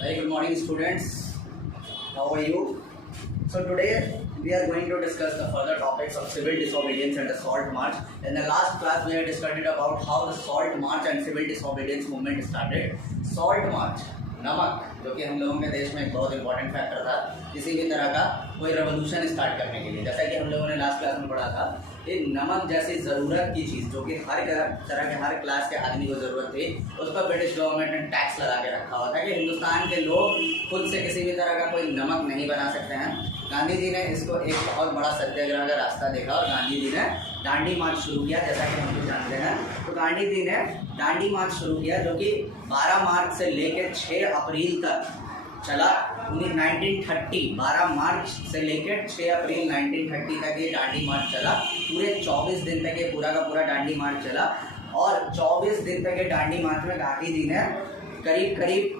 Very good morning, students. How are you? So today we are going to discuss the further topics of civil disobedience and the Salt March. In the last class, we had discussed about how the Salt March and civil disobedience movement started. Salt March, नमक, जो कि हम लोगों के देश में एक बहुत इंपॉर्टेंट फैक्टर था किसी भी तरह का कोई रेवोल्यूशन स्टार्ट करने के लिए। जैसा कि हम लोगों ने लास्ट क्लास में पढ़ा था कि नमक जैसी ज़रूरत की चीज़ जो कि हर तरह के हर क्लास के आदमी को ज़रूरत थी, उस पर ब्रिटिश गवर्नमेंट ने टैक्स लगा के रखा हुआ था कि हिंदुस्तान के लोग खुद से किसी भी तरह का कोई नमक नहीं बना सकते हैं। गांधी जी ने इसको एक बहुत बड़ा सत्याग्रह का रास्ता देखा और गांधी जी ने दांडी मार्च शुरू किया, जैसा कि हम लोग जानते हैं। तो गांधी जी ने दांडी मार्च शुरू किया जो कि 12 मार्च से लेकर 6 अप्रैल तक चला। 1930 12 मार्च से लेकर 6 अप्रैल 1930 तक ये दांडी मार्च चला। पूरे 24 दिन तक ये पूरा का पूरा दांडी मार्च चला और 24 दिन तक ये दांडी मार्च में गांधी जी ने करीब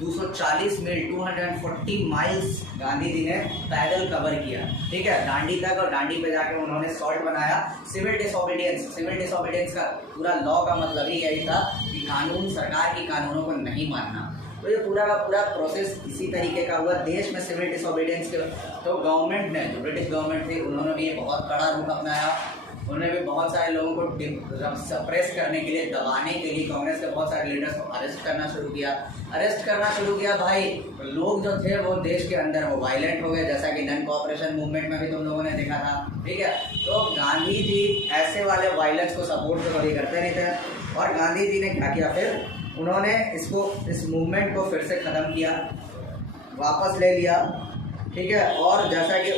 240 मील 240 माइल्स गांधी जी ने पैदल कवर किया, ठीक है, दांडी तक। और दांडी पे जाके उन्होंने सॉल्ट बनाया। सिविल डिसोबीडियंस का पूरा लॉ का मतलब ही यही था कि कानून, सरकार की कानूनों को नहीं मानना। तो ये पूरा का पूरा प्रोसेस इसी तरीके का हुआ देश में सिविल डिसोबीडियंस के। तो गवर्नमेंट ने, जो ब्रिटिश गवर्नमेंट थी, उन्होंने भी ये बहुत कड़ा रुख अपनाया। उन्होंने भी बहुत सारे लोगों को सप्रेस करने के लिए, दबाने के लिए कांग्रेस के बहुत सारे लीडर्स को अरेस्ट करना शुरू किया। भाई लोग जो थे वो देश के अंदर वो वायलेंट हो गए, जैसा कि नन कोऑपरेशन मूवमेंट में भी तुम लोगों ने देखा था, ठीक है। तो गांधी जी ऐसे वाले वायलेंस को सपोर्ट तो कभी करते नहीं थे। और गांधी जी ने क्या किया, फिर उन्होंने इस मूवमेंट को फिर से ख़त्म किया, वापस ले लिया, ठीक है। और जैसा कि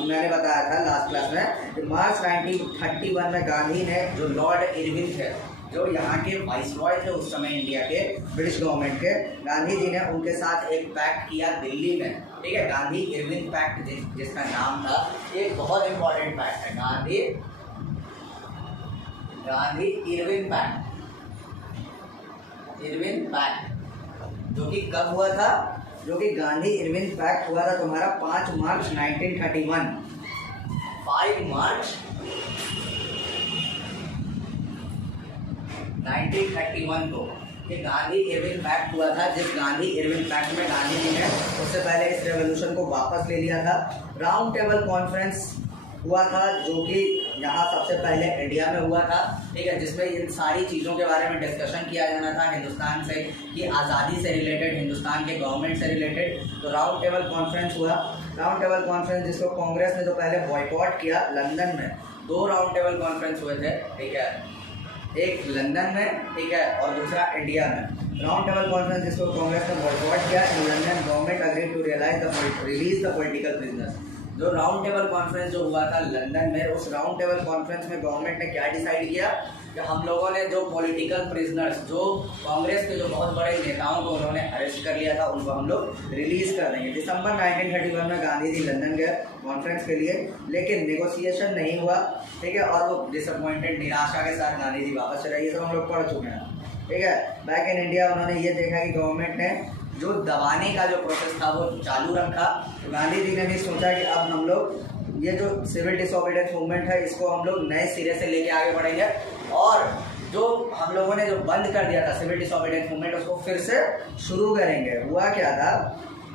मैंने बताया था लास्ट क्लास में कि मार्च 1931 में गांधी ने, जो लॉर्ड इरविन थे, जो यहाँ के वाइसरॉय थे उस समय इंडिया के, ब्रिटिश गवर्नमेंट के, गांधी जी ने उनके साथ एक पैक्ट किया दिल्ली में, ठीक है। गांधी इरविन पैक्ट जिसका नाम था, ये बहुत इंपॉर्टेंट पैक्ट है, गांधी इरविन पैक्ट, जो कि कब हुआ था, जो कि गांधी इरविन पैक्ट हुआ था तुम्हारा 5 मार्च 1931। 5 मार्च 1931 को ये गांधी इरविन पैक्ट हुआ था। जिस गांधी इरविन पैक्ट में गांधी जी ने उससे पहले इस रेवोल्यूशन को वापस ले लिया था। राउंड टेबल कॉन्फ्रेंस हुआ था जो कि यहाँ सबसे पहले इंडिया में हुआ था, ठीक है, जिसमें इन सारी चीज़ों के बारे में डिस्कशन किया जाना था, हिंदुस्तान से की आज़ादी से रिलेटेड, हिंदुस्तान के गवर्नमेंट से रिलेटेड। तो राउंड टेबल कॉन्फ्रेंस हुआ। राउंड टेबल कॉन्फ्रेंस जिसको कांग्रेस ने तो पहले बॉयकॉट किया, लंदन में 2 राउंड टेबल कॉन्फ्रेंस हुए थे, ठीक है, एक लंदन में, ठीक है, और दूसरा इंडिया में। राउंड टेबल कॉन्फ्रेंस जिसको कांग्रेस ने बॉयकॉट किया, in London government agreed to release the political prisoners. जो राउंड टेबल कॉन्फ्रेंस जो हुआ था लंदन में, उस राउंड टेबल कॉन्फ्रेंस में गवर्नमेंट ने क्या डिसाइड किया कि हम लोगों ने जो पॉलिटिकल प्रिजनर्स, जो कांग्रेस के जो बहुत बड़े नेताओं को उन्होंने अरेस्ट कर लिया था, उनको हम लोग रिलीज कर देंगे। दिसंबर 1931 में गांधी जी लंदन गए कॉन्फ्रेंस के लिए, लेकिन नेगोशिएशन नहीं हुआ, ठीक है, और वो डिसअपॉइंटेड, निराशा के साथ गांधी जी वापस चले। ये सब हम लोग पढ़ चुके हैं, ठीक है। बैक इन इंडिया उन्होंने ये देखा कि गवर्नमेंट ने जो दबाने का जो प्रोसेस था वो चालू रखा। तो गांधी जी ने भी सोचा कि अब हम लोग ये जो सिविल डिसोबीडियंस मूवमेंट है इसको हम लोग नए सिरे से लेके आगे बढ़ेंगे, और जो हम लोगों ने जो बंद कर दिया था सिविल डिसोबीडियंस मूवमेंट, उसको फिर से शुरू करेंगे। हुआ क्या था,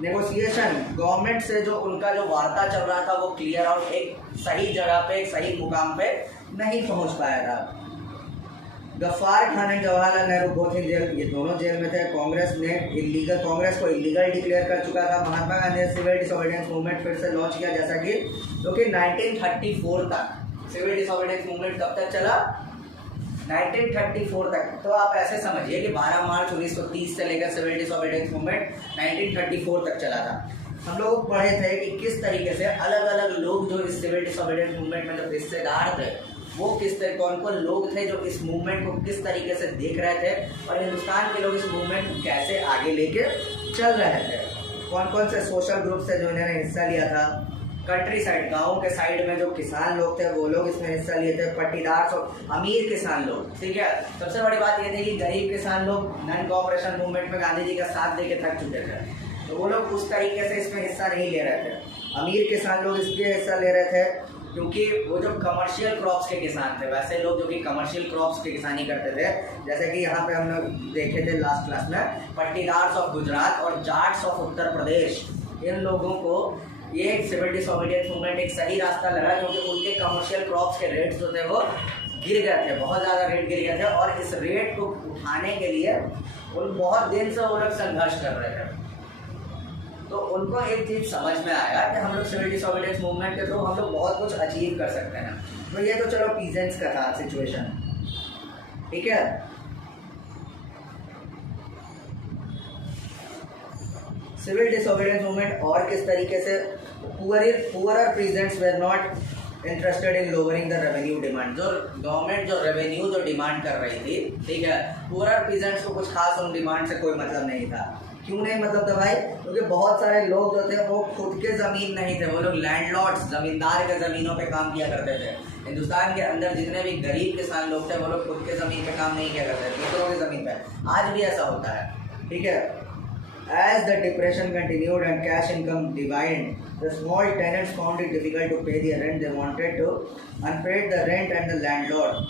नेगोशिएशन, गवर्नमेंट से जो उनका जो वार्ता चल रहा था वो क्लियर आउट एक सही जगह पे, एक सही मुकाम पे नहीं पहुंच पाया था। Ghaffar Khan and Jawaharlal Nehru both in jail, ये दोनों जेल में थे। कांग्रेस को इलीगल डिक्लेयर कर चुका था। महात्मा गांधी ने सिविल डिसोबीडियंस मूवमेंट फिर से लॉन्च किया, जैसा कि जो कि 1934 तक सिविल डिसोबीडियंस मूवमेंट कब तक चला, 1934 तक। तो आप ऐसे समझिए कि 12 मार्च 1930 से लेकर सिविल डिसोबीडियंस मूवमेंट 1934 तक चला था। हम लोग पढ़े थे कि किस तरीके से अलग अलग लोग जो इस सिविल डिसोबीडियंस मूवमेंट में जो हिस्सेदार थे, वो कौन कौन लोग थे जो इस मूवमेंट को किस तरीके से देख रहे थे, और हिंदुस्तान के लोग इस मूवमेंट को कैसे आगे लेके चल रहे थे। कौन कौन से सोशल ग्रुप थे जो इन्होंने हिस्सा लिया था। कंट्री साइड, गाँव के साइड में जो किसान लोग थे वो लोग इसमें हिस्सा लिए थे, पट्टीदार और अमीर किसान लोग, ठीक है। सबसे बड़ी बात ये थी कि गरीब किसान लोग नन कोऑपरेशन मूवमेंट में गांधी जी का साथ दे के थक चुके थे, तो वो लोग उस तरीके से इसमें हिस्सा नहीं ले रहे थे। अमीर किसान लोग इसलिए हिस्सा ले रहे थे क्योंकि वो जो कमर्शियल क्रॉप्स के किसान थे, वैसे लोग जो कि कमर्शियल क्रॉप्स की किसानी करते थे, जैसे कि यहाँ पे हम लोग देखे थे लास्ट क्लास में, पट्टीदार्स ऑफ गुजरात और जाट्स ऑफ उत्तर प्रदेश, इन लोगों को ये सिविल डिसोबीडियंस मूवमेंट एक सही रास्ता लगा, क्योंकि उनके कमर्शियल क्रॉप्स के रेट्स जो थे वो गिर गए थे, बहुत ज़्यादा रेट गिर गए थे, और इस रेट को उठाने के लिए उन बहुत दिन से वो लोग संघर्ष कर रहे थे। तो उनको एक चीज़ समझ में आया कि हम लोग सिविल डिसोबीडियंस मूवमेंट के थ्रू हम लोग बहुत कुछ अचीव कर सकते हैं। तो ये तो चलो पीजेंट्स का था सिचुएशन, ठीक है। सिविल डिसोबीडियंस मूवमेंट और किस तरीके से, poorer peasants were not interested in lowering the revenue demand. जो गवर्नमेंट जो रेवेन्यू जो डिमांड कर रही थी, ठीक है, पुअरर पीजेंट्स को कुछ खास उन डिमांड से कोई मतलब नहीं था। क्यों नहीं मतलब था भाई? क्योंकि बहुत सारे लोग जो थे वो खुद के ज़मीन नहीं थे, वो लोग लैंडलॉर्ड्स, ज़मींदार के ज़मीनों पे काम किया करते थे। हिंदुस्तान के अंदर जितने भी गरीब किसान लोग थे वो लोग खुद के ज़मीन पे काम नहीं किया करते थे, दूसरों की ज़मीन पे। आज भी ऐसा होता है, ठीक है। As the depression continued and cash income declined, the small tenants found it difficult to pay their rent. They wanted to unpaid the rent and the landlord.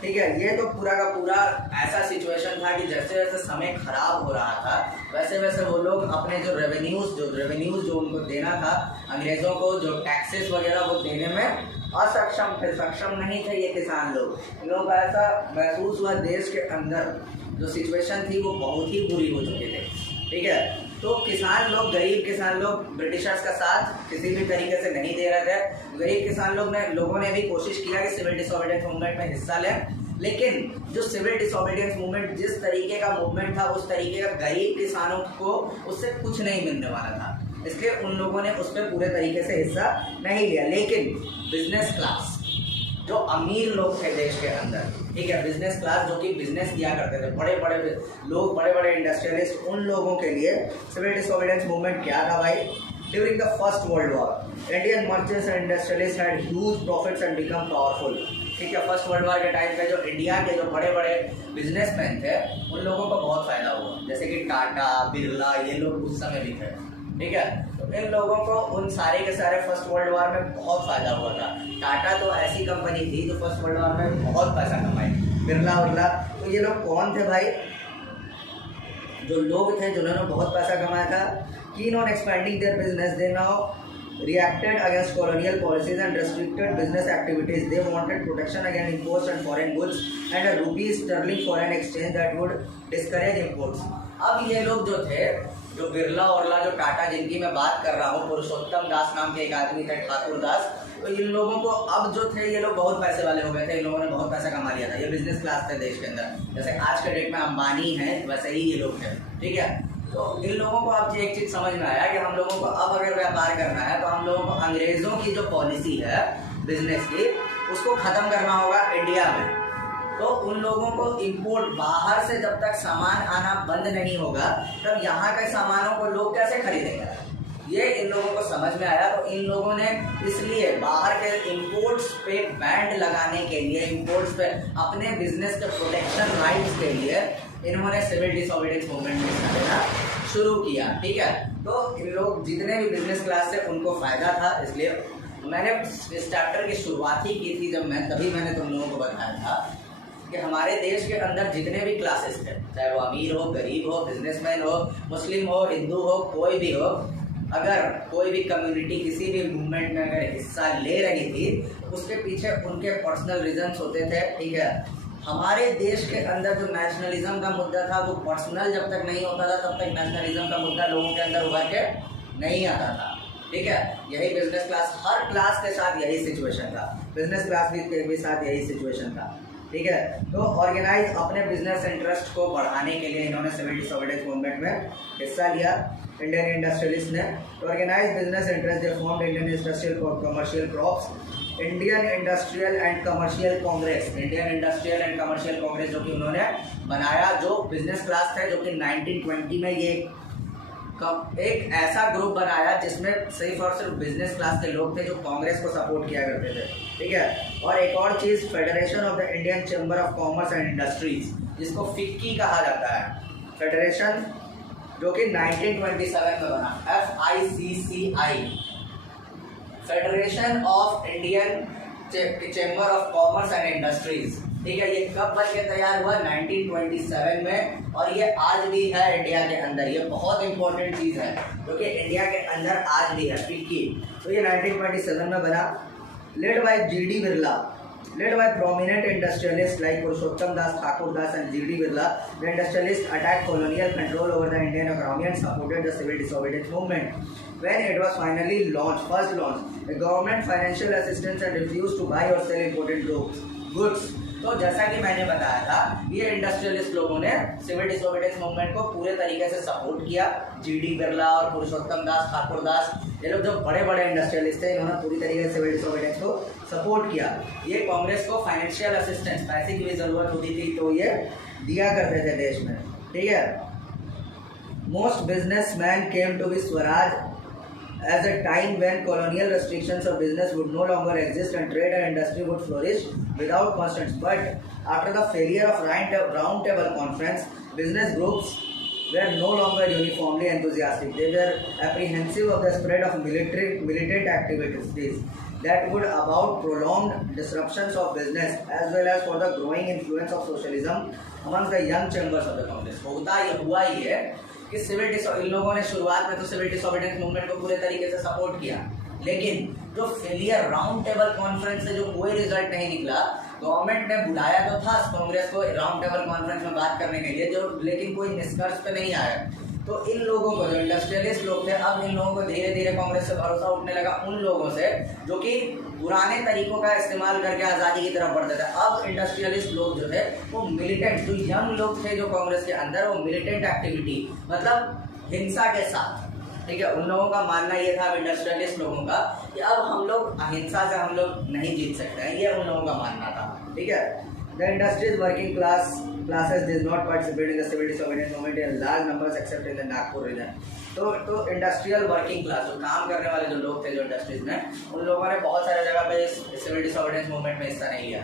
ठीक है, ये तो पूरा का पूरा ऐसा सिचुएशन था कि जैसे जैसे समय खराब हो रहा था, वैसे वैसे वो लोग अपने जो रेवेन्यूज जो उनको देना था अंग्रेज़ों को, जो टैक्सेस वगैरह वो देने में असक्षम थे, सक्षम नहीं थे ये किसान लोग। इन लोगों का ऐसा महसूस हुआ देश के अंदर जो सिचुएशन थी वो बहुत ही बुरी हो चुकी थी, ठीक है। तो किसान लोग, गरीब किसान लोग ब्रिटिशर्स का साथ किसी भी तरीके से नहीं दे रहे थे। गरीब किसान लोगों ने भी कोशिश किया कि सिविल डिसोबीडियंस मूवमेंट में हिस्सा लें, लेकिन जो सिविल डिसोबीडियंस मूवमेंट जिस तरीके का मूवमेंट था, उस तरीके का गरीब किसानों को उससे कुछ नहीं मिलने वाला था, इसलिए उन लोगों ने उस पर पूरे तरीके से हिस्सा नहीं लिया। लेकिन बिजनेस क्लास, जो अमीर लोग थे देश के अंदर, ठीक है, बिजनेस क्लास जो कि बिजनेस किया करते थे, बड़े बड़े लोग, बड़े बड़े इंडस्ट्रियलिस्ट, उन लोगों के लिए सिविल डिसोबीडियंस मूवमेंट क्या था भाई? During the first world war Indian merchants and industrialist had huge profits and become powerful, ठीक है। फर्स्ट वर्ल्ड वॉर के टाइम पे जो इंडिया के जो बड़े बड़े बिजनेसमैन थे उन लोगों को बहुत फायदा हुआ, जैसे कि टाटा, बिरला, ये लोग उस समय भी थे, ठीक है। तो इन लोगों को उन सारे के सारे फर्स्ट वर्ल्ड वॉर में बहुत फायदा हुआ था। टाटा तो ऐसी कंपनी थी जो फर्स्ट वर्ल्ड वॉर में बहुत पैसा कमाई, बिरला उरला। तो ये लोग कौन थे भाई? जो लोग थे जिन्होंने बहुत पैसा कमाया था। Keen on expanding their business, they now reacted against colonial policies and restricted business activities. They wanted protection against imports and foreign goods and a rupee sterling foreign exchange that would discourage imports. अब ये लोग जो थे, जो बिरला औरला, जो टाटा, जिनकी मैं बात कर रहा हूँ, पुरुषोत्तम दास नाम के एक आदमी थे, ठाकुर दास, तो इन लोगों को अब जो थे ये लोग बहुत पैसे वाले हो गए थे, इन लोगों ने बहुत पैसा कमा लिया था। ये बिजनेस क्लास थे देश के अंदर, जैसे आज के डेट में अंबानी है वैसे ही ये लोग थे, ठीक है। तो इन लोगों को अब एक चीज़ समझ में आया कि हम लोगों को अब अगर व्यापार करना है तो हम लोगों को अंग्रेज़ों की जो पॉलिसी है बिजनेस की, उसको ख़त्म करना होगा इंडिया में। तो उन लोगों को इंपोर्ट, बाहर से जब तक सामान आना बंद नहीं होगा तब यहाँ के सामानों को लोग कैसे खरीदेंगे, ये इन लोगों को समझ में आया। तो इन लोगों ने इसलिए बाहर के इंपोर्ट्स पे बैंड लगाने के लिए, इंपोर्ट्स पे अपने बिजनेस के प्रोटेक्शन राइट्स के लिए इन्होंने सिविल डिसोबीडियंस मूवमेंट में हिस्सा लेना शुरू किया, ठीक है। तो इन लोग जितने भी बिजनेस क्लास थे उनको फ़ायदा था, इसलिए मैंने इस चैप्टर की शुरुआत ही की थी जब तभी मैंने तुम लोगों को बताया था कि हमारे देश के अंदर जितने भी क्लासेस थे, चाहे वो अमीर हो, गरीब हो, बिजनेसमैन हो, मुस्लिम हो, हिंदू हो, कोई भी हो, अगर कोई भी कम्युनिटी किसी भी मूवमेंट में अगर हिस्सा ले रही थी, उसके पीछे उनके पर्सनल रीजंस होते थे, ठीक है। हमारे देश के अंदर जो नेशनलिज्म का मुद्दा था वो पर्सनल जब तक नहीं होता था तब तक नेशनलिज्म का मुद्दा लोगों के अंदर उभर के नहीं आता था, ठीक है। यही बिजनेस क्लास, हर क्लास के साथ यही सिचुएशन था, बिजनेस क्लास के साथ यही सिचुएशन था, ठीक है। तो ऑर्गेनाइज अपने बिजनेस इंटरेस्ट को बढ़ाने के लिए इन्होंने सिविल डिसोबीडियंस मूवमेंट में हिस्सा लिया। इंडियन इंडस्ट्रियलिस्ट ने organise business interest, they formed Indian industrial commercial crops, Indian industrial and commercial Congress, Indian industrial and commercial Congress जो कि उन्होंने बनाया, जो बिजनेस क्लास थे, जो कि 1920 में ये एक ऐसा ग्रुप बनाया जिसमें सिर्फ और सिर्फ बिजनेस क्लास के लोग थे जो कांग्रेस को सपोर्ट किया करते थे, ठीक है। और एक और चीज़, federation of the Indian chamber of commerce and industries, जिसको फिक्की कहा जाता है, फेडरेशन, जो कि 1927 में बना, FICCI, federation of Indian chamber of commerce and industries. ठीक है, ये कब बन के तैयार हुआ? 1927 में, और ये आज भी है इंडिया के अंदर। ये बहुत इंपॉर्टेंट चीज है क्योंकि इंडिया के अंदर आज भी है फिक्की। तो ये 1927 में बना। Led by GD Birla, led by prominent industrialists like Purushottam Das, Thakur Das and G.D. Birla, the industrialists attacked colonial control over the Indian economy and supported the civil disobedience movement. When it was finally first launched, the government financial assistance and refused to buy or sell imported goods. तो जैसा कि मैंने बताया था, ये industrialist लोगों ने civil disobedience movement को पूरे तरीके से सपोर्ट किया। जीडी बिरला और पुरुषोत्तम दास, ठाकुर दास, ये लोग जो बड़े बड़े इंडस्ट्रियलिस्ट थे, इन्होंने पूरी तरीके से सिविल डिसोबीडियंस को सपोर्ट किया। ये कांग्रेस को फाइनेंशियल असिस्टेंस, पैसे की भी जरूरत होती थी तो ये दिया करते थे देश में। ठीक है, most businessman came to be swaraj as a time when colonial restrictions of business would no longer exist and trade and industry would flourish without constraints. But after the failure of round table conference, business groups were no longer uniformly enthusiastic. They were apprehensive of the spread of militant activities that would about prolonged disruptions of business as well as for the growing influence of socialism amongst the young chambers of the Congress. होता ये हुआ ही है कि इन लोगों ने शुरुआत में तो सिविल डिसोबीडियंस मूवमेंट को पूरे तरीके से सपोर्ट किया, लेकिन जो फेलियर राउंड टेबल कॉन्फ्रेंस से जो कोई रिजल्ट नहीं निकला, गवर्नमेंट ने बुलाया तो था कांग्रेस को राउंड टेबल कॉन्फ्रेंस में बात करने के लिए, जो लेकिन कोई निष्कर्ष पे नहीं आया। तो इन लोगों को, जो इंडस्ट्रियलिस्ट लोग थे, अब इन लोगों को धीरे धीरे कांग्रेस से भरोसा उठने लगा उन लोगों से जो कि पुराने तरीकों का इस्तेमाल करके आज़ादी की तरफ बढ़ते थे। अब इंडस्ट्रियलिस्ट लोग जो थे वो मिलिटेंट, जो यंग लोग थे जो कांग्रेस के अंदर, वो मिलिटेंट एक्टिविटी मतलब हिंसा के साथ, ठीक है, उन लोगों का मानना ये था, इंडस्ट्रियलिस्ट लोगों का, कि अब हम लोग अहिंसा से हम लोग नहीं जीत सकते हैं, ये उन लोगों का मानना था। ठीक है, the industries working classes did not participate in the civil disobedience movement in large numbers except in the Nagpur region. तो इंडस्ट्रियल वर्किंग क्लास, जो काम करने वाले जो लोग थे जो इंडस्ट्रीज में, उन लोगों ने बहुत सारे जगह पे सिविल डिसोबीडियंस मूवमेंट में हिस्सा नहीं लिया।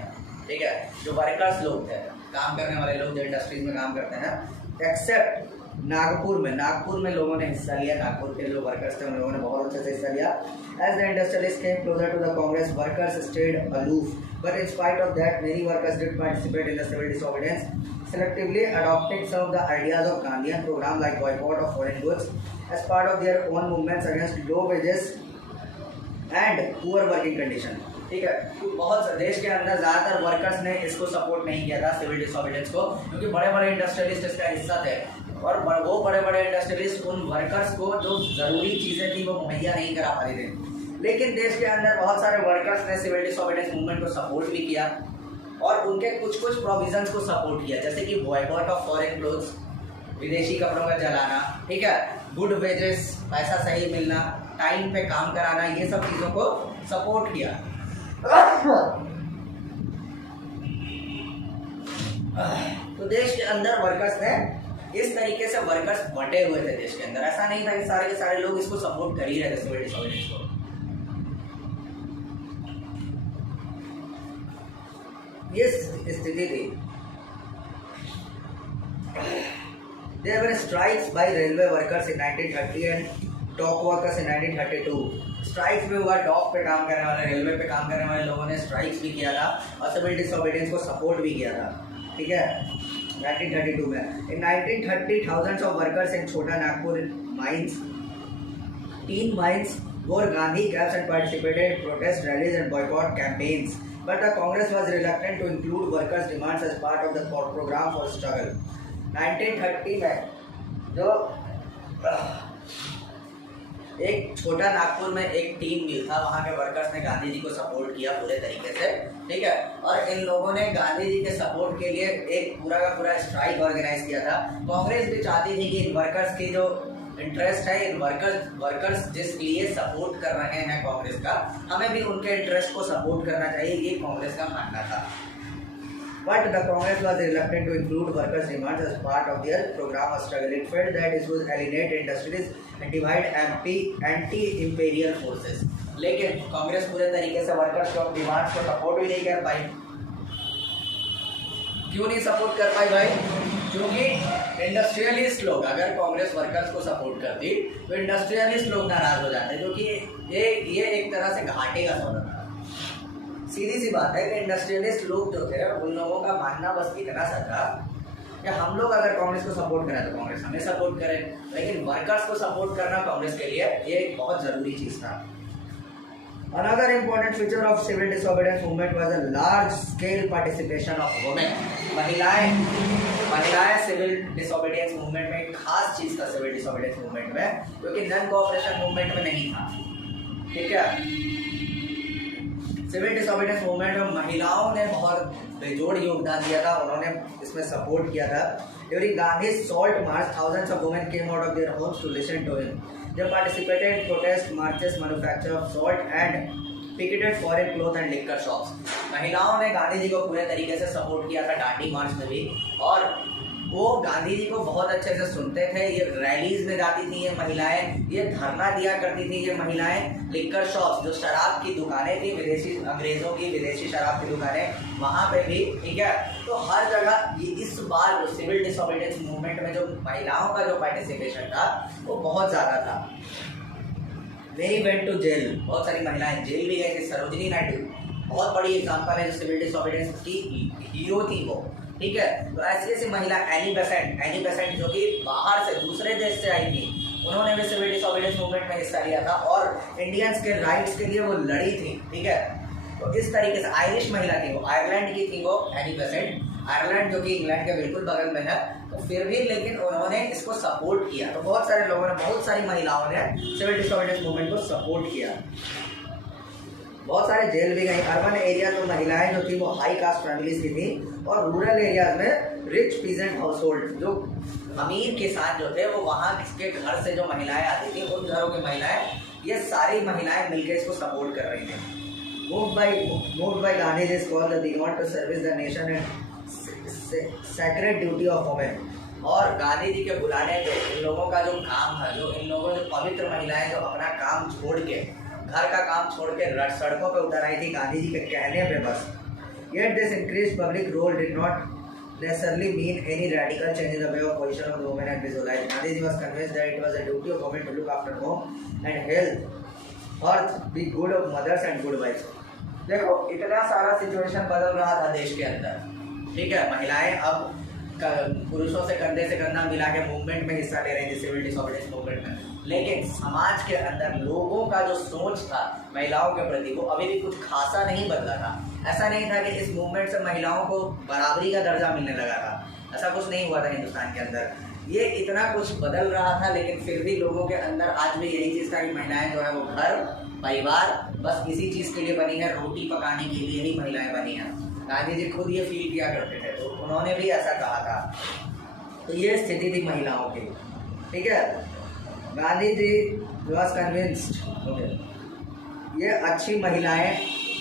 ठीक है, जो वर्कर्स लोग थे, काम करने वाले लोग जो इंडस्ट्रीज में काम करते हैं, एक्सेप्ट नागपुर में लोगों ने हिस्सा लिया। नागपुर के जो वर्कर्स थे उन लोगों ने बहुत अच्छे से हिस्सा लिया। As the industrialists came closer to the Congress, workers stayed aloof. But in spite of that, many workers did participate in the civil disobedience, selectively adopting some of the ideas of Gandhian program like boycott of foreign goods as part of their own movements against low wages and poor working condition. ठीक है, बहुत देश के अंदर ज़्यादातर workers ने इसको support नहीं किया था सिविल डिसोबीडियंस को, क्योंकि बड़े बड़े इंडस्ट्रियलिस्ट इसका हिस्सा थे और वो बड़े बड़े इंडस्ट्रियलिस्ट उन वर्कर्स को जो ज़रूरी चीज़ें थी वो मुहैया नहीं करा पा रहे थे। लेकिन देश के अंदर बहुत सारे वर्कर्स ने सिविल डिसोबीडियंस मूवमेंट को सपोर्ट भी किया और उनके कुछ प्रोविजंस को सपोर्ट किया, जैसे कि बॉयकॉट ऑफ फॉरेन क्लोथ्स, विदेशी कपड़ों का जलाना, ठीक है, गुड वेजेस, पैसा सही मिलना, टाइम पे काम कराना, ये सब चीज़ों को सपोर्ट किया। तो देश के अंदर वर्कर्स ने इस तरीके से वर्कर्स बटे हुए थे देश के अंदर, ऐसा नहीं था कि सारे के सारे लोग इसको सपोर्ट कर ही रहे थे सिविल डिसोबीडियंस को। ये स्थिति थी। There were strikes by railway workers in 1930 and dock workers in 1932. Strikes भी हुआ, डॉक पे काम करने वाले, रेलवे पे काम करने वाले लोगों ने स्ट्राइक्स भी किया था और सिविल डिसोबीडियंस को सपोर्ट भी किया था। ठीक है, 1932 में। In 1930, thousands of workers in Chota Nagpur mines, teen mines, wore Gandhi caps and participated in protest rallies and boycott campaigns. But the Congress was reluctant to include workers' demands as part of the program for struggle. 1930 में जो एक छोटा नागपुर में एक team मिल था, वहाँ के workers ने गांधी जी को सपोर्ट किया पूरे तरीके से। ठीक है, और इन लोगों ने गांधी जी के सपोर्ट के लिए एक पूरा का पूरा स्ट्राइक ऑर्गेनाइज किया था। कांग्रेस भी चाहती थी कि इन वर्कर्स की जो इंटरेस्ट है, इन वर्कर्स जिस लिए सपोर्ट कर रहे हैं कांग्रेस का, हमें भी उनके इंटरेस्ट को सपोर्ट करना चाहिए, ये कांग्रेस का मानना था। But the Congress was reluctant to include workers' demands as part of their program of struggle. It felt that it would alienate industries and divide anti-imperial forces. लेकिन कांग्रेस पूरे तरीके से वर्कर्स को डिमांड्स को सपोर्ट भी नहीं कर पाई। क्यों नहीं सपोर्ट कर पाई भाई? क्योंकि इंडस्ट्रियलिस्ट लोग अगर कांग्रेस वर्कर्स को सपोर्ट करती तो इंडस्ट्रियलिस्ट लोग नाराज हो जाते, क्योंकि ये एक तरह से घाटे का सौदा था। सीधी सी बात है कि इंडस्ट्रियलिस्ट लोग जो थे उन लोगों का मानना बस इतना सा था कि हम लोग अगर कांग्रेस को सपोर्ट करें तो कांग्रेस हमें सपोर्ट करे, लेकिन वर्कर्स को सपोर्ट करना कांग्रेस के लिए ये एक बहुत जरूरी चीज था। Another important feature of civil disobedience movement was a large scale participation of women. महिलाएं सिविल डिसोबीडियंस मूवमेंट में एक खास चीज था सिविल डिसोबीडियंस मूवमेंट में, क्योंकि नन कोऑपरेशन मूवमेंट में नहीं था। ठीक है, सिविल डिसोबीडियंस मूवमेंट में महिलाओं ने बहुत बेजोड़ योगदान दिया था, उन्होंने इसमें सपोर्ट किया था। During Gandhi salt march thousands of women came out of their homes to listen to him. They participated in protest marches, manufacture of salt and picketed foreign cloth and liquor shops. महिलाओं ने गांधी जी को पूरे तरीके से support किया था दांडी मार्च में भी, और वो गांधी जी को बहुत अच्छे से सुनते थे। ये रैलीज में जाती थी ये महिलाएं, ये धरना दिया करती थी ये महिलाएं। लिक्कर शॉप्स जो शराब की दुकानें थी, विदेशी अंग्रेजों की विदेशी शराब की दुकानें, वहाँ पे भी, ठीक है। तो हर जगह ये इस बार जो सिविल डिसोबीडियंस मूवमेंट में जो महिलाओं का जो पार्टिसिपेशन था वो बहुत ज़्यादा था। Many went to jail, बहुत सारी महिलाएं जेल भी गई थी। सरोजिनी नायडू बहुत बड़ी एग्जाम्पल है जो सिविल डिसोबीडियंस की हीरो थी वो, ठीक है। तो ऐसी ऐसी महिला एनी बेसेंट जो कि बाहर से दूसरे देश से आई थी, उन्होंने भी सिविल डिसोबीडियंस मूवमेंट में हिस्सा लिया था और इंडियंस के राइट्स के लिए वो लड़ी थी, ठीक है। तो इस तरीके से आयरिश महिला थी वो, आयरलैंड की थी वो एनी बेसेंट, आयरलैंड जो कि इंग्लैंड के बिल्कुल बगल में है। तो फिर भी लेकिन उन्होंने इसको सपोर्ट किया। तो बहुत सारे लोगों ने, बहुत सारी महिलाओं ने सिविल डिसोबीडियंस मूवमेंट को सपोर्ट किया। बहुत सारे जेल भी गई। अर्बन एरिया में महिलाएं जो थी वो हाई कास्ट फैमिलीज की थी, और रूरल एरियाज में रिच पीजेंट हाउस होल्ड, जो अमीर किसान जो थे वो वहाँ के घर से जो महिलाएं आती थी, उन घरों की महिलाएं, ये सारी महिलाएं मिलकर इसको सपोर्ट कर रही थी। Moved by Gandhi's call that they want to service the nation and sacred duty of women। और गांधी जी के बुलाने पे इन लोगों का जो काम था, जो इन लोगों जो पवित्र महिलाएं जो अपना काम छोड़ के, घर का काम छोड़ के सड़कों पे उतर आई थी गांधी जी के कहने पे बस। Yet this increased public role did not necessarily mean any radical change in the way of position of the women and visual life. Gandhi ji was convinced that it was a duty of women to look after home and health, earth, be good of mothers and good wives। देखो इतना सारा situation बदल रहा था देश के अंदर, ठीक है। महिलाएं अब पुरुषों से कंधे से कंधा मिला के मूवमेंट में हिस्सा ले रही थी, सिविल डिसोबीडियंस मूवमेंट में। लेकिन समाज के अंदर लोगों का जो सोच था महिलाओं के प्रति वो अभी भी कुछ खासा नहीं बदला था। ऐसा नहीं था कि इस मूवमेंट से महिलाओं को बराबरी का दर्जा मिलने लगा था, ऐसा कुछ नहीं हुआ था हिंदुस्तान के अंदर। ये इतना कुछ बदल रहा था, लेकिन फिर भी लोगों के अंदर आज भी यही चीज़ था कि महिलाएं जो है वो घर परिवार बस इसी चीज़ के लिए बनी है, रोटी पकाने के लिए ही महिलाएं बनी हैं। गांधी जी खुद ये फील किया करते थे, तो उन्होंने भी ऐसा कहा था। तो ये स्थिति थी महिलाओं की, ठीक है। गांधी जी वॉज कन्विंस्ड ये अच्छी महिलाएं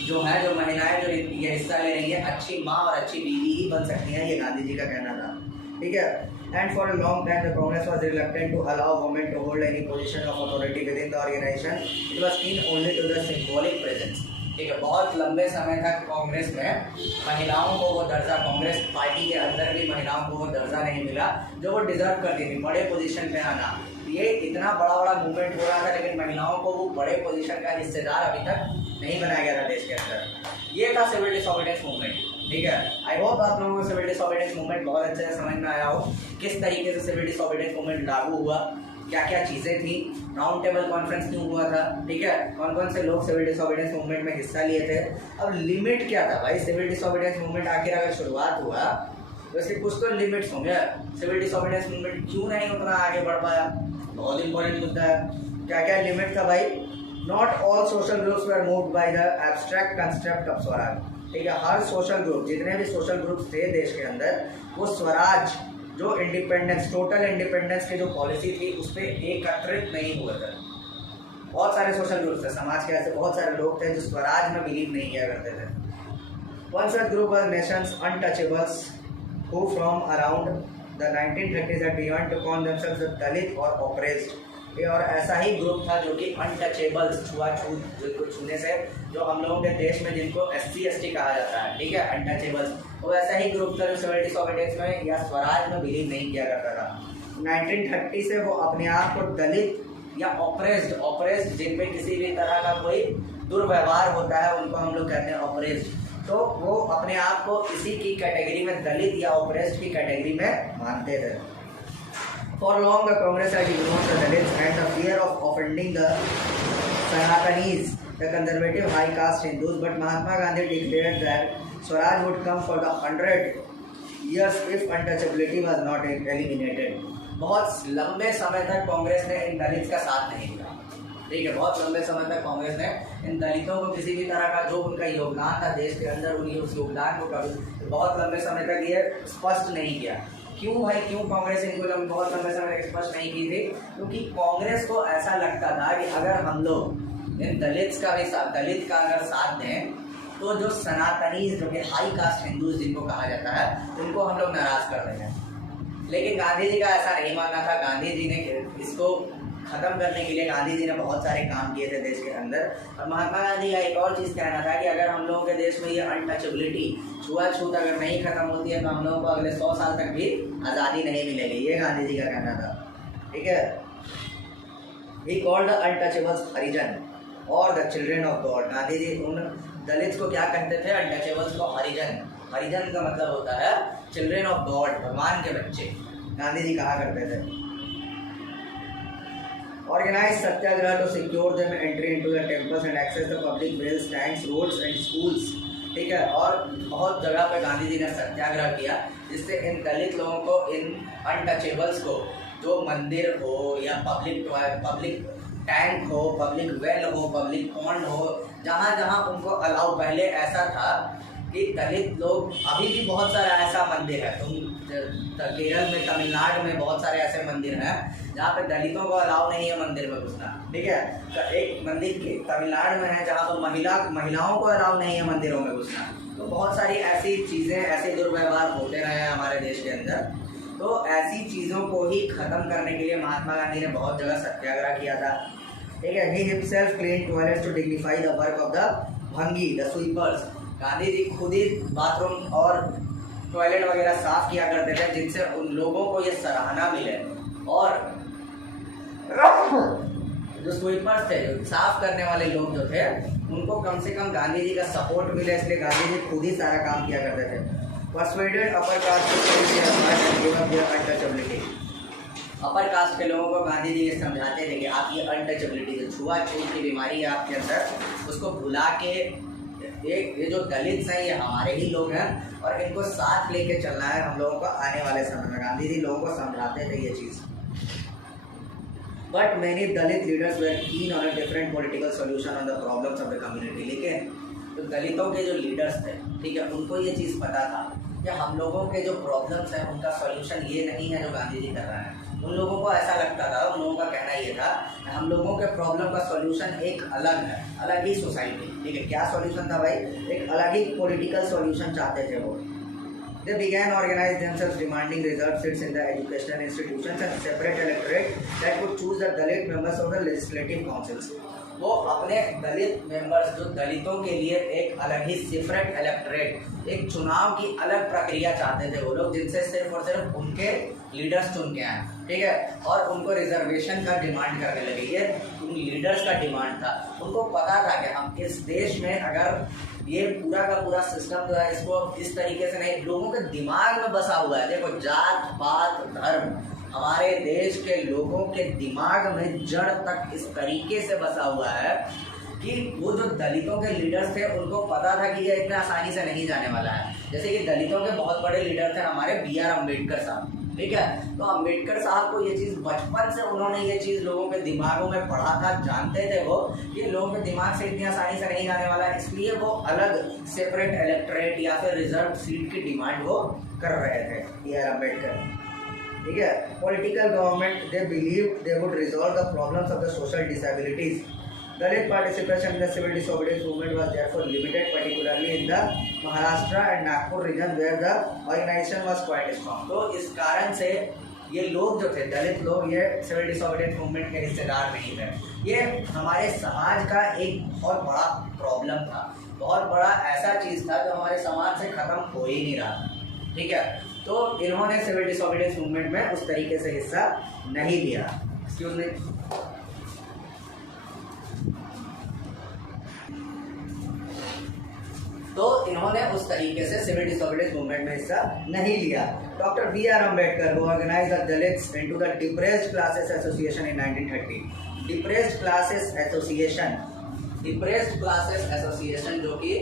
जो है, जो महिलाएं जो ये हिस्सा ले रही है, अच्छी माँ और अच्छी बीवी ही बन सकती हैं, ये गांधी जी का कहना था, ठीक है। And for a long time, the Congress was reluctant to allow women to hold any position of authority within the organization. It was keen only to the symbolic presence। ठीक है, बहुत लंबे समय तक कांग्रेस में महिलाओं को वो दर्जा, कांग्रेस पार्टी के अंदर भी महिलाओं को वो दर्जा नहीं मिला जो वो डिजर्व करती थी, बड़े पोजीशन पे आना। ये इतना बड़ा बड़ा मूवमेंट हो रहा था, लेकिन महिलाओं को वो बड़े पोजीशन का हिस्सेदार अभी तक नहीं बनाया गया था देश के अंदर। ये था सिविल डिसोबीडियंस मूवमेंट, ठीक है। आई होप आप लोगों को सिविल डिसोबीडियंस मूवमेंट बहुत अच्छे से समझ में आया हो, किस तरीके से सिविल डिसोबीडियंस मूवमेंट लागू हुआ, क्या क्या चीज़ें थी, राउंड टेबल कॉन्फ्रेंस क्यों हुआ था, ठीक है, कौन कौन से लोग सिविल डिसोबीडियंस मूवमेंट में हिस्सा लिए थे। अब लिमिट क्या था भाई, सिविल डिसोबीडियंस मूवमेंट आखिर अगर शुरुआत हुआ तो इसके कुछ तो लिमिट्स होंगे। सिविल डिसोबीडियंस मूवमेंट क्यों नहीं उतना आगे बढ़ पाया, बहुत इंपॉर्टेंट मुद्दा है। क्या क्या लिमिट था भाई। Not all social groups were moved by the abstract concept of Swaraj, ठीक है। हर सोशल ग्रुप, जितने भी सोशल ग्रुप्स थे देश के अंदर, वो स्वराज जो इंडिपेंडेंस, टोटल इंडिपेंडेंस की जो पॉलिसी थी उस पर एकत्रित नहीं हुए थे। बहुत सारे सोशल ग्रुप्स थे, समाज के ऐसे बहुत सारे लोग थे जो स्वराज में बिलीव नहीं किया करते थे। One such group was Nations untouchables who from around the 1930s had begun to call themselves the Dalit or oppressed। ये और ऐसा ही ग्रुप था जो कि अनटचेबल्स, छुआछूत, जिनको छूने से जो हम लोगों के देश में जिनको SC/ST कहा जाता है, ठीक है, अनटचेबल्स, वो ऐसा ही ग्रुप था जो सिविल डिसोबीडियंस में या स्वराज में बिलीव नहीं किया करता था। 1930 से वो अपने आप को दलित या ऑपरेस्ड जिनमें किसी भी तरह का कोई दुर्व्यवहार होता है उनको हम लोग कहते हैं ऑपरेस्ड, तो वो अपने आप को इसी की कैटेगरी में, दलित या ऑपरेस्ड की कैटेगरी में मानते थे। For long, the Congress had ignored the Dalits and the fear of offending the Sanatanis, the conservative high caste Hindus. But Mahatma Gandhi declared that Swaraj would come for the 100 years if untouchability was not eliminated. बहुत लंबे समय तक कांग्रेस ने इन दलित का साथ नहीं दिया, ठीक है, बहुत लंबे समय तक कांग्रेस ने इन दलितों को किसी भी तरह का जो उनका योगदान था देश के अंदर, उन्हीं उस योगदान को कभी बहुत लंबे समय तक ये स्पष्ट नहीं किया। क्यों भाई, क्यों कांग्रेस इनको बहुत लंबे समय तक स्पष्ट नहीं की थी? क्योंकि कांग्रेस को ऐसा लगता था कि अगर हम लोग इन दलित का अगर साथ दें तो जो सनातनी, जो कि हाई कास्ट हिंदूज जिनको कहा जाता है, उनको हम लोग नाराज कर देंगे। लेकिन गांधी जी का ऐसा नहीं मानना था। गांधी जी ने इसको खत्म करने के लिए गांधी जी ने बहुत सारे काम किए थे देश के अंदर। और महात्मा गांधी का एक और चीज़ कहना था कि अगर हम लोगों के देश में ये अनटचेबिलिटी, छुआछूत अगर नहीं खत्म होती है तो हम लोगों को अगले 100 साल तक भी आज़ादी नहीं मिलेगी। ये गांधी जी का कहना था, ठीक है। He called the untouchables Harijan और the children of God. Gandhi ji उन दलित को क्या कहते थे? अनटचेबल्स को हरिजन। हरिजन का मतलब होता है चिल्ड्रेन ऑफ गॉड, भगवान के बच्चे, गांधी जी कहा करते थे। Organized Satyagraha to secure them entry into the temples and access the public wells, tanks, roads and schools, ठीक है। और बहुत जगह पे गांधी जी ने सत्याग्रह किया जिससे इन दलित लोगों को, इन अनटचेबल्स को, जो मंदिर हो या पब्लिक टैंक हो, पब्लिक वेल हो, पब्लिक पॉन्ड हो, जहाँ जहाँ उनको अलाउ, पहले ऐसा था कि दलित लोग, अभी भी बहुत सारा ऐसा मंदिर है, केरल में, तमिलनाडु में बहुत सारे ऐसे मंदिर हैं जहाँ पे दलितों को अलाउ नहीं है मंदिर में घुसना, ठीक है। तो एक मंदिर के तमिलनाडु में है जहाँ पर महिलाओं को अलाउ नहीं है मंदिरों में घुसना। तो बहुत सारी ऐसी चीज़ें, ऐसे दुर्व्यवहार होते रहे हैं हमारे देश के अंदर। तो ऐसी चीज़ों को ही ख़त्म करने के लिए महात्मा गांधी ने बहुत जगह सत्याग्रह किया था, ठीक है। He himself clean toilets to dignify the work of the bhangi, the sweepers. Gandhi ji खुद ही बाथरूम और टॉयलेट वगैरह साफ किया करते थे जिनसे उन लोगों को ये सराहना मिले। और जो स्वीपर्स थे, जो साफ करने वाले लोग जो थे, उनको कम से कम गांधी जी का सपोर्ट मिले, इसलिए गांधी जी खुद ही सारा काम किया करते थे। Persuaded upper caste untouchability. Upper caste के लोगों को गांधी जी ये समझाते थे कि आप ये अनटचेबिलिटी, जो छुआछूत की बीमारी है आपके अंदर, उसको भुला के ये जो दलित हैं ये हमारे ही लोग हैं और इनको साथ लेके चलना है हम लोगों को आने वाले समय में। गांधी जी लोगों को समझाते थे ये चीज़। But many Dalit leaders were keen on a different political solution on the problems of the community. लेकिन जो दलितों के जो लीडर्स थे, ठीक है, उनको ये चीज़ पता था कि हम लोगों के जो प्रॉब्लम्स हैं उनका सोल्यूशन ये नहीं है जो गांधी जी कर रहे हैं। उन लोगों को ऐसा लगता था, उन लोगों का कहना ये था कि हम लोगों के प्रॉब्लम का सॉल्यूशन एक अलग है, अलग ही सोसाइटी, ठीक है। क्या सॉल्यूशन था भाई? एक अलग ही पॉलिटिकल सॉल्यूशन चाहते थे वो। They began organize themselves, demanding reserved seats in the educational institutions and separate electorate that would choose the Dalit members of the legislative councils. वो अपने दलित मेंबर्स, जो दलितों के लिए एक अलग ही सेपरेट इलेक्टोरेट, एक चुनाव की अलग प्रक्रिया चाहते थे वो लोग, जिनसे सिर्फ और सिर्फ उनके लीडर्स चुन के आए, ठीक है। और उनको रिजर्वेशन का डिमांड करने लगे। ये उन लीडर्स का डिमांड था। उनको पता था कि हम इस देश में अगर ये पूरा का पूरा सिस्टम जो है इसको इस तरीके से नहीं, लोगों के दिमाग में बसा हुआ है। देखो, जात पात धर्म हमारे देश के लोगों के दिमाग में जड़ तक इस तरीके से बसा हुआ है कि वो जो दलितों के लीडर्स थे उनको पता था कि ये इतना आसानी से नहीं जाने वाला है। जैसे कि दलितों के बहुत बड़े लीडर थे हमारे BR अम्बेडकर साहब, ठीक है। तो अम्बेडकर साहब को ये चीज़ बचपन से उन्होंने ये चीज़ लोगों के दिमागों में पढ़ा था, जानते थे वो कि लोगों के दिमाग से इतनी आसानी से नहीं जाने वाला है, इसलिए वो अलग सेपरेट इलेक्टोरेट या फिर रिजर्व सीट की डिमांड वो कर रहे थे, BR अम्बेडकर, ठीक है। Political government, they believe they would resolve the problems of the social disabilities. Dalit participation in the civil disobedience movement was therefore limited, particularly in the Maharashtra and Nagpur region where the organization was quite strong. तो इस कारण से ये लोग जो थे दलित लोग, ये सिविल डिसोबीडियंस मूवमेंट के हिस्सेदार नहीं थे। ये हमारे समाज का एक बहुत बड़ा प्रॉब्लम था, बहुत बड़ा ऐसा चीज़ था जो हमारे समाज से ख़त्म हो ही नहीं रहा था। ठीक है, तो इन्होंने सिविल डिसोबीडियंस मूवमेंट में उस तरीके से हिस्सा नहीं लिया। Excuse me. तो इन्होंने उस तरीके से सिविल डिसोबीडियंस मूवमेंट में हिस्सा नहीं लिया। Doctor B.R. Ambedkar who organized the Dalits into the Depressed Classes Association in 1930। Depressed Classes Association जो कि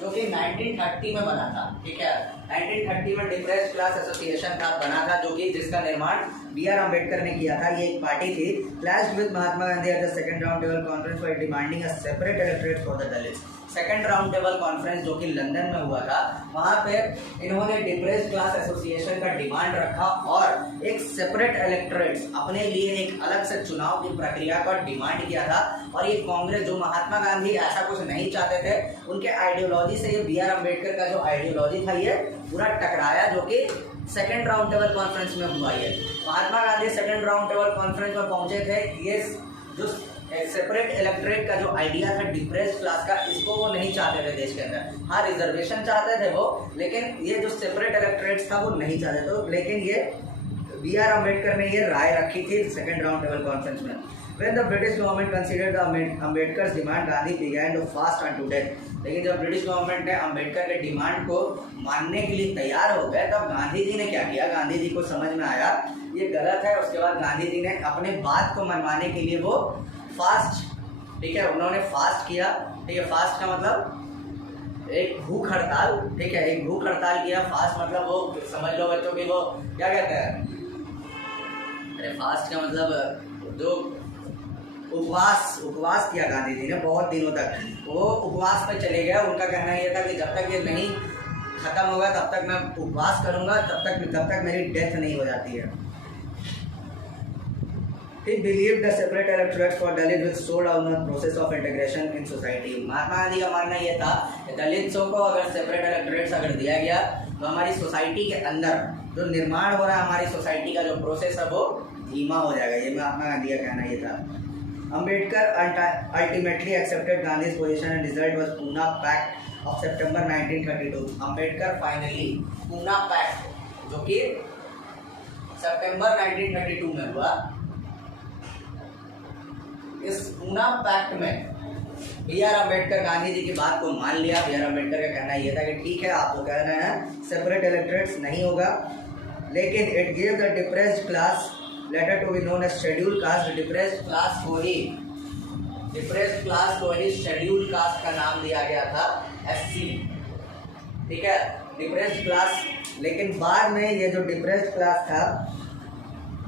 जो कि 1930 में बना था। ठीक है, 1930 में डिप्रेस्ड क्लास एसोसिएशन का बना था, जो कि जिसका निर्माण B.R. अम्बेडकर ने किया था। ये एक पार्टी थी clashed with Mahatma Gandhi at the second round table conference for demanding a separate electorate for the Dalits. Second round table conference जो कि लंदन में हुआ था, वहां पे इन्होंने डिप्रेस्ड क्लास एसोसिएशन का डिमांड रखा और एक सेपरेट इलेक्टोरेट्स अपने लिए एक अलग से चुनाव की प्रक्रिया का डिमांड किया था। और ये कांग्रेस, जो महात्मा गांधी ऐसा कुछ नहीं चाहते थे, उनके आइडियोलॉजी से ये B.R. अम्बेडकर का जो आइडियोलॉजी था ये पूरा टकराया, जो कि सेकंड राउंड टेबल कॉन्फ्रेंस में हुआ। ये Mahatma Gandhi second round table conference में पहुंचे थे। ये जो सेपरेट इलेक्टोरेट का जो आइडिया था डिप्रेस्ड क्लास का, इसको वो नहीं चाहते थे देश के अंदर। हाँ, रिजर्वेशन चाहते थे वो, लेकिन ये जो सेपरेट इलेक्टोरेट था वो नहीं चाहते थे। लेकिन ये B.R. अम्बेडकर ने ये राय रखी थी सेकंड राउंड टेबल कॉन्फ्रेंस में। When the British government considered the Ambedkar's demand, Gandhi began to fast unto death। लेकिन जब ब्रिटिश गवर्नमेंट ने अम्बेडकर के डिमांड को मानने के लिए तैयार हो गए, तब गांधी जी ने क्या किया? गांधी जी को समझ में आया ये गलत है। उसके बाद गांधी जी ने अपने बात को मनवाने के लिए वो फास्ट, ठीक है, उन्होंने फास्ट किया। ठीक है, फास्ट का मतलब एक भूख हड़ताल। ठीक है, एक भूख हड़ताल किया। फास्ट मतलब वो समझ लो बच्चों की, वो क्या कहते हैं, अरे फास्ट का मतलब जो उपवास किया गांधी जी ने बहुत दिनों तक। वो उपवास पे चले गए। उनका कहना यह था कि जब तक ये नहीं खत्म होगा तब तक मैं उपवास करूंगा, तब तक मेरी डेथ नहीं हो जाती है। He believed the separate electorates for Dalits will slow down the process of integration in society। Mahatma Gandhi का मानना यह था कि दलितों को अगर सेपरेट इलेक्टोरेट्स अगर दिया गया तो हमारी सोसाइटी के अंदर जो निर्माण हो रहा है, हमारी सोसाइटी का जो प्रोसेस है वो धीमा हो जाएगा। ये महात्मा गांधी का कहना ये था। Ambedkar ultimately accepted Gandhi's position and result was Pune Pact of September 1932। Ambedkar finally Pune Pact जो कि सितंबर 1932 में हुआ, इस पूना पैक्ट में B.R. अम्बेडकर गांधी जी की बात को मान लिया। B.R. अम्बेडकर का कहना यह था कि ठीक है, आप तो कह रहे हैं सेपरेट इलेक्टोरेट्स नहीं होगा, लेकिन it give the depressed class letter to be known as schedule caste. Depressed class को ही शेड्यूल कास्ट का नाम दिया गया था, SC। ठीक है, डिप्रेस्ड क्लास। लेकिन बाद में ये जो डिप्रेस्ड क्लास था,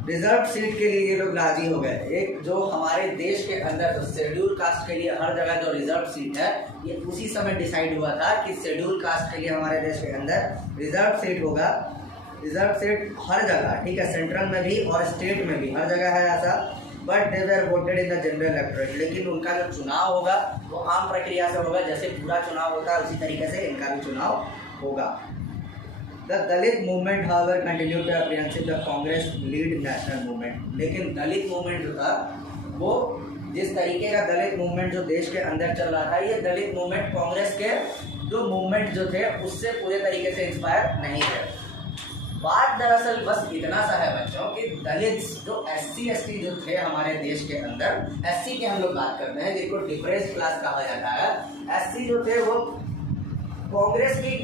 रिजर्व सीट के लिए ये लोग राजी हो गए। एक जो हमारे देश के अंदर जो शेड्यूल कास्ट के लिए हर जगह जो रिजर्व सीट है, ये उसी समय डिसाइड हुआ था कि शेड्यूल कास्ट के लिए हमारे देश के अंदर रिजर्व सीट होगा। रिजर्व सीट हर जगह, ठीक है, सेंट्रल में भी और स्टेट में भी हर जगह है ऐसा। But they were voted in the general electorate. लेकिन उनका जो चुनाव होगा वो आम प्रक्रिया से होगा, जैसे पूरा चुनाव होता है उसी तरीके से इनका भी चुनाव होगा। The Dalit movement, however, continued to apprehensive the Congress lead national movement। लेकिन दलित मूवमेंट जो था वो जिस तरीके का दलित मूवमेंट जो देश के अंदर चल रहा था, ये दलित मूवमेंट कांग्रेस के जो मूवमेंट जो थे उससे पूरे तरीके से इंस्पायर नहीं थे। बात दरअसल बस इतना सा है बच्चों कि दलित जो SC/ST जो थे हमारे देश के अंदर, SC की हम लोग बात करते हैं जिनको डिप्रेस्ड क्लास कहा जाता है। SC जो थे वो कांग्रेस की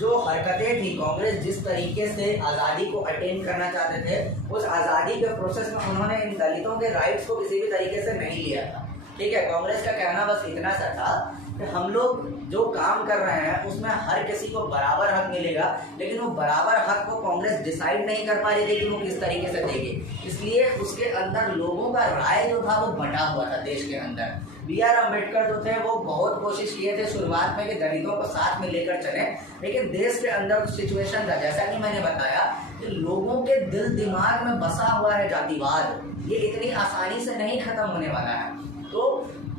जो हरकतें थी, कांग्रेस जिस तरीके से आज़ादी को अटेन करना चाहते थे, उस आज़ादी के प्रोसेस में उन्होंने इन दलितों के राइट्स को किसी भी तरीके से नहीं लिया था। ठीक है, कांग्रेस का कहना बस इतना सा था कि हम लोग जो काम कर रहे हैं उसमें हर किसी को बराबर हक मिलेगा, लेकिन वो बराबर हक को कांग्रेस डिसाइड नहीं कर पा रही थी कि वो किस तरीके से देगी। इसलिए उसके अंदर लोगों का राय जो था वो बटा हुआ था देश के अंदर। B.R. अम्बेडकर जो थे वो बहुत कोशिश किए थे शुरुआत में कि दलितों को साथ में लेकर चले, लेकिन देश के अंदर सिचुएशन था जैसा कि मैंने बताया कि लोगों के दिल दिमाग में बसा हुआ है जातिवाद, ये इतनी आसानी से नहीं खत्म होने वाला है। तो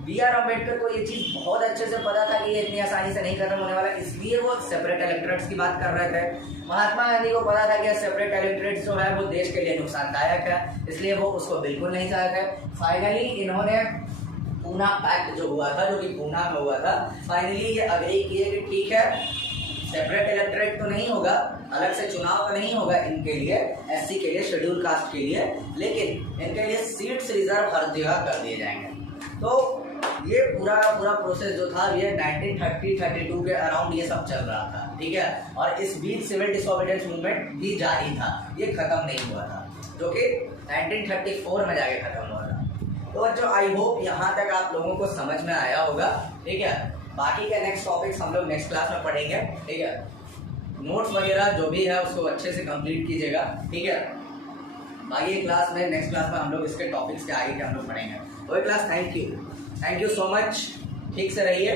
बी आर अम्बेडकर को ये चीज़ बहुत अच्छे से पता था कि ये इतनी आसानी से नहीं खत्म होने वाला, इसलिए वो सेपरेट इलेक्टोरेट्स की बात कर रहे थे। महात्मा गांधी को पता था कि सेपरेट इलेक्टोरेट्स जो है वो देश के लिए नुकसानदायक है, इसलिए वो उसको बिल्कुल नहीं चाहते। फाइनली इन्होंने पूना पैक्ट जो हुआ था, जो कि पूना में हुआ था, फाइनली ये अग्री किए कि ठीक है सेपरेट इलेक्टोरेट तो नहीं होगा, अलग से चुनाव तो नहीं होगा इनके लिए, एससी के लिए, शेड्यूल कास्ट के लिए, लेकिन इनके लिए सीट्स रिजर्व हर जगह कर दिए जाएंगे। तो ये पूरा प्रोसेस जो था ये 1930-32 के अराउंड ये सब चल रहा था, ठीक है। और इस बीच सिविल डिसोबीडियंस मूवमेंट भी जारी था, ये खत्म नहीं हुआ था, जो कि 1934 में जाके खत्म हुआ था। तो जो आई होप यहाँ तक आप लोगों को समझ में आया होगा, ठीक है। बाकी के नेक्स्ट टॉपिक्स हम लोग नेक्स्ट क्लास में पढ़ेंगे, ठीक है। नोट्स वगैरह जो भी है उसको अच्छे से कंप्लीट कीजिएगा, ठीक है। बाकी क्लास में नेक्स्ट क्लास में हम लोग इसके टॉपिक्स के आगे के हम लोग पढ़ेंगे। Okay class, thank you so much, ठीक से रहिए।